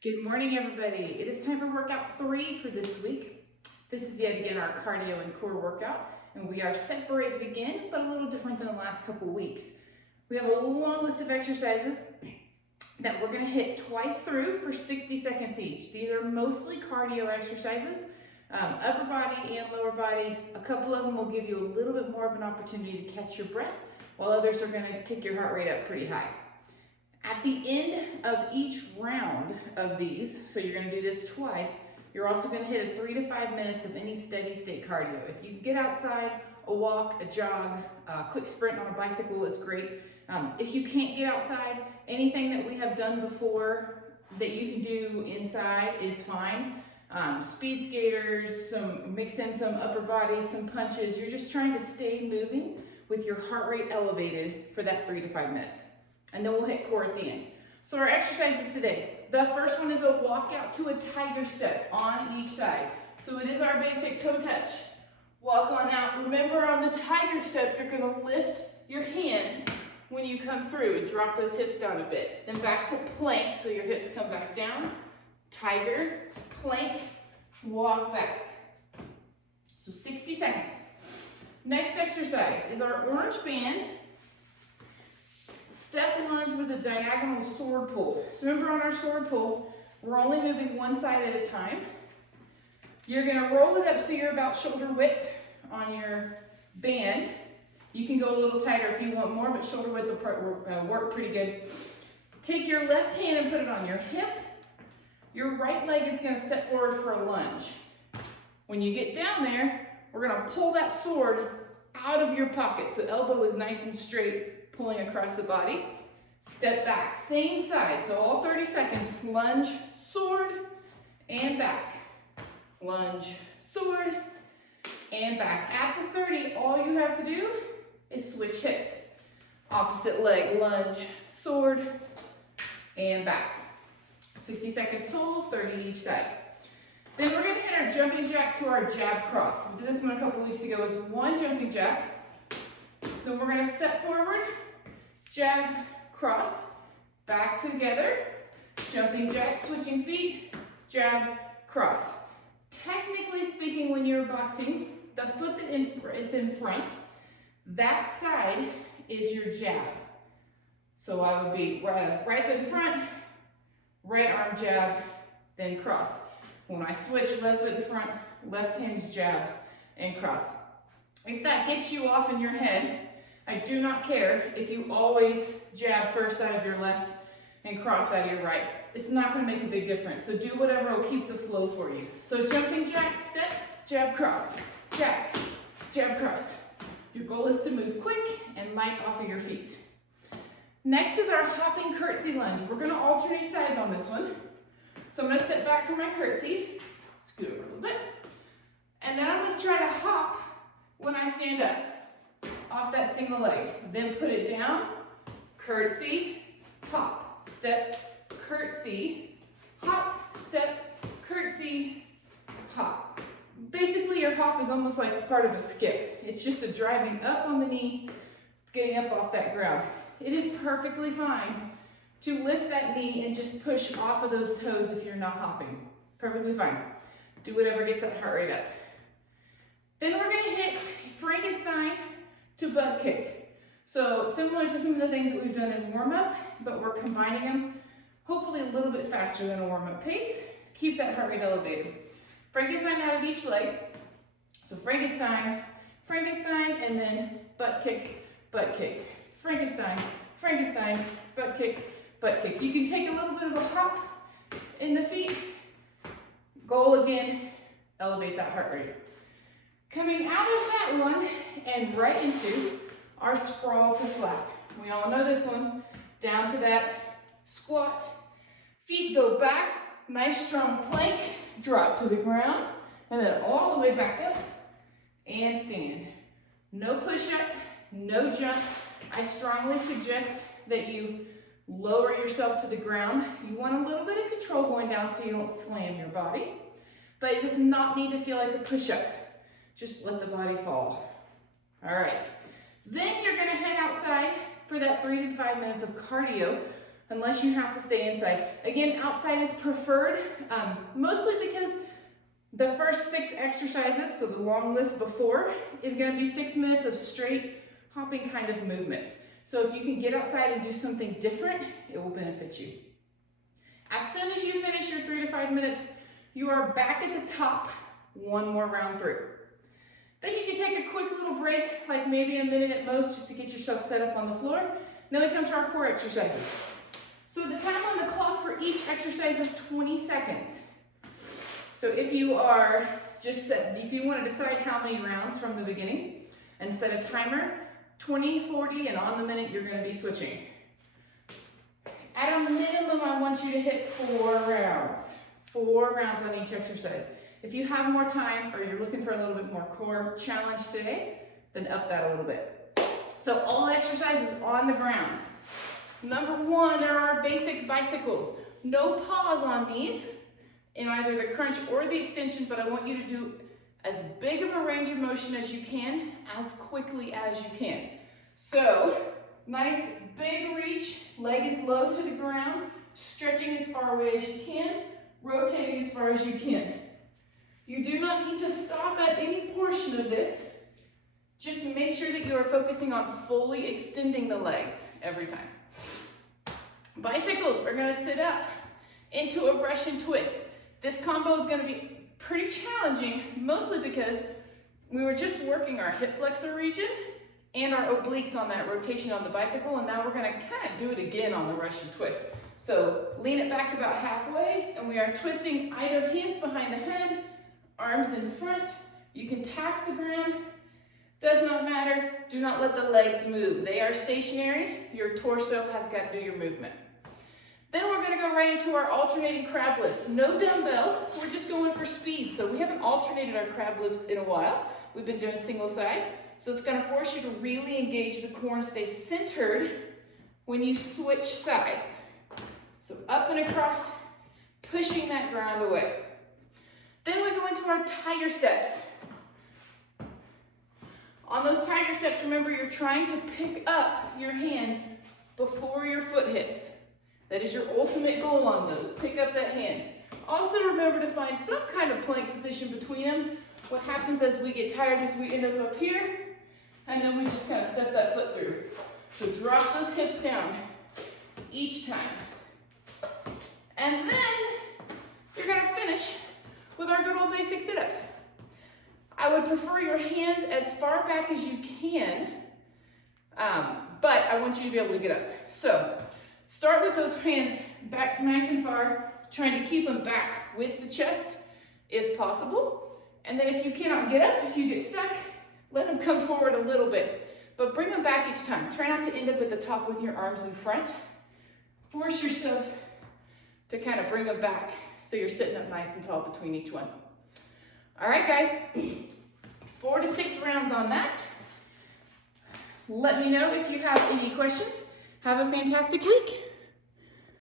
Good morning, everybody. It is time for workout 3 for this week. This is yet again our cardio and core workout, and we are separated again, but a little different than the last couple weeks. We have a long list of exercises that we're going to hit twice through for 60 seconds each. These are mostly cardio exercises, upper body and lower body. A couple of them will give you a little bit more of an opportunity to catch your breath, while others are going to kick your heart rate up pretty high. At the end of each round of these, so you're going to do this twice, you're also going to hit a 3 to 5 minutes of any steady state cardio. If you can get outside, a walk, a jog, a quick sprint on a bicycle is great. If you can't get outside, anything that we have done before that you can do inside is fine. Speed skaters, mix in some upper body, some punches. You're just trying to stay moving with your heart rate elevated for that 3 to 5 minutes. And then we'll hit core at the end. So our exercises today, the first one is a walk out to a tiger step on each side. So it is our basic toe touch. Walk on out. Remember, on the tiger step, you're going to lift your hand when you come through and drop those hips down a bit. Then back to plank, so your hips come back down. Tiger, plank, walk back. So 60 seconds. Next exercise is our orange band step lunge with a diagonal sword pull. So remember, on our sword pull, we're only moving one side at a time. You're gonna roll it up so you're about shoulder width on your band. You can go a little tighter if you want more, but shoulder width will work pretty good. Take your left hand and put it on your hip. Your right leg is gonna step forward for a lunge. When you get down there, we're gonna pull that sword out of your pocket, so elbow is nice and straight, pulling across the body. Step back, same side, so all 30 seconds. Lunge, sword, and back. Lunge, sword, and back. At the 30, all you have to do is switch hips. Opposite leg, lunge, sword, and back. 60 seconds total, 30 each side. Then we're gonna hit our jumping jack to our jab cross. We did this one a couple weeks ago. It's one jumping jack. Then we're gonna step forward, jab, cross, back together, jumping jack, switching feet, jab, cross. Technically speaking, when you're boxing, the foot that is in front, that side is your jab. So I would be right foot in front, right arm jab, then cross. When I switch, left foot in front, left hand's jab, and cross. If that gets you off in your head, I do not care if you always jab first out of your left and cross out of your right. It's not going to make a big difference. So do whatever will keep the flow for you. So jumping jack, step, jab, cross, jack, jab, cross. Your goal is to move quick and light off of your feet. Next is our hopping curtsy lunge. We're going to alternate sides on this one. So I'm going to step back for my curtsy, scoot over a little bit, and then I'm going to try to hop when I stand up off that single leg. Then put it down, curtsy, hop, step, curtsy, hop, step, curtsy, hop. Basically, your hop is almost like part of a skip. It's just a driving up on the knee, getting up off that ground. It is perfectly fine to lift that knee and just push off of those toes if you're not hopping. Perfectly fine. Do whatever gets that heart rate up. Then we're gonna hit Frankenstein to butt kick. So similar to some of the things that we've done in warm-up, but we're combining them hopefully a little bit faster than a warm-up pace. Keep that heart rate elevated. Frankenstein out of each leg. So Frankenstein, Frankenstein, and then butt kick, butt kick. Frankenstein, Frankenstein, butt kick, butt kick. You can take a little bit of a hop in the feet. Goal again, elevate that heart rate. Coming out of that one and right into our sprawl to flat. We all know this one. Down to that squat. Feet go back. Nice strong plank. Drop to the ground. And then all the way back up and stand. No push up, no jump. I strongly suggest that you lower yourself to the ground. You want a little bit of control going down so you don't slam your body. But it does not need to feel like a push-up. Just let the body fall. All right. Then you're gonna head outside for that 3 to 5 minutes of cardio unless you have to stay inside. Again, outside is preferred, mostly because the first 6 exercises, so the long list before, is going to be 6 minutes of straight hopping kind of movements. So if you can get outside and do something different, it will benefit you. As soon as you finish your 3 to 5 minutes, you are back at the top, one more round through. Then you can take a quick little break, like maybe a minute at most, just to get yourself set up on the floor. Then we come to our core exercises. So the time on the clock for each exercise is 20 seconds. So if you want to decide how many rounds from the beginning and set a timer, 20, 40, and on the minute you're going to be switching. At a minimum, I want you to hit 4 rounds. 4 rounds on each exercise. If you have more time or you're looking for a little bit more core challenge today, then up that a little bit. So all exercises on the ground. Number 1, there are basic bicycles. No pause on these in either the crunch or the extension, but I want you to do as big of a range of motion as you can, as quickly as you can. So, nice big reach, leg is low to the ground, stretching as far away as you can, rotating as far as you can. You do not need to stop at any portion of this. Just make sure that you are focusing on fully extending the legs every time. Bicycles are going to sit up into a Russian twist. This combo is going to be pretty challenging, mostly because we were just working our hip flexor region and our obliques on that rotation on the bicycle, and now we're going to kind of do it again on the Russian twist. So lean it back about halfway, and we are twisting either hands behind the head, arms in front. You can tap the ground. Does not matter. Do not let the legs move. They are stationary. Your torso has got to do your movement. Then we're going to go right into our alternating crab lifts. No dumbbell. We're just going for speed. So we haven't alternated our crab lifts in a while. We've been doing single side. So it's going to force you to really engage the core and stay centered when you switch sides. So up and across, pushing that ground away. Then we go into our tiger steps. On those tiger steps, remember you're trying to pick up your hand before your foot hits. That is your ultimate goal on those. Pick up that hand. Also remember to find some kind of plank position between them. What happens as we get tired is we end up here, and then we just kind of step that foot through. So drop those hips down each time. And then you're going to finish with our good old basic sit-up. I would prefer your hands as far back as you can, but I want you to be able to get up. So start with those hands back nice and far, trying to keep them back with the chest if possible. And then if you cannot get up, if you get stuck, let them come forward a little bit, but bring them back each time. Try not to end up at the top with your arms in front. Force yourself to kind of bring them back so you're sitting up nice and tall between each one. All right, guys, 4 to 6 rounds on that. Let me know if you have any questions. Have a fantastic week.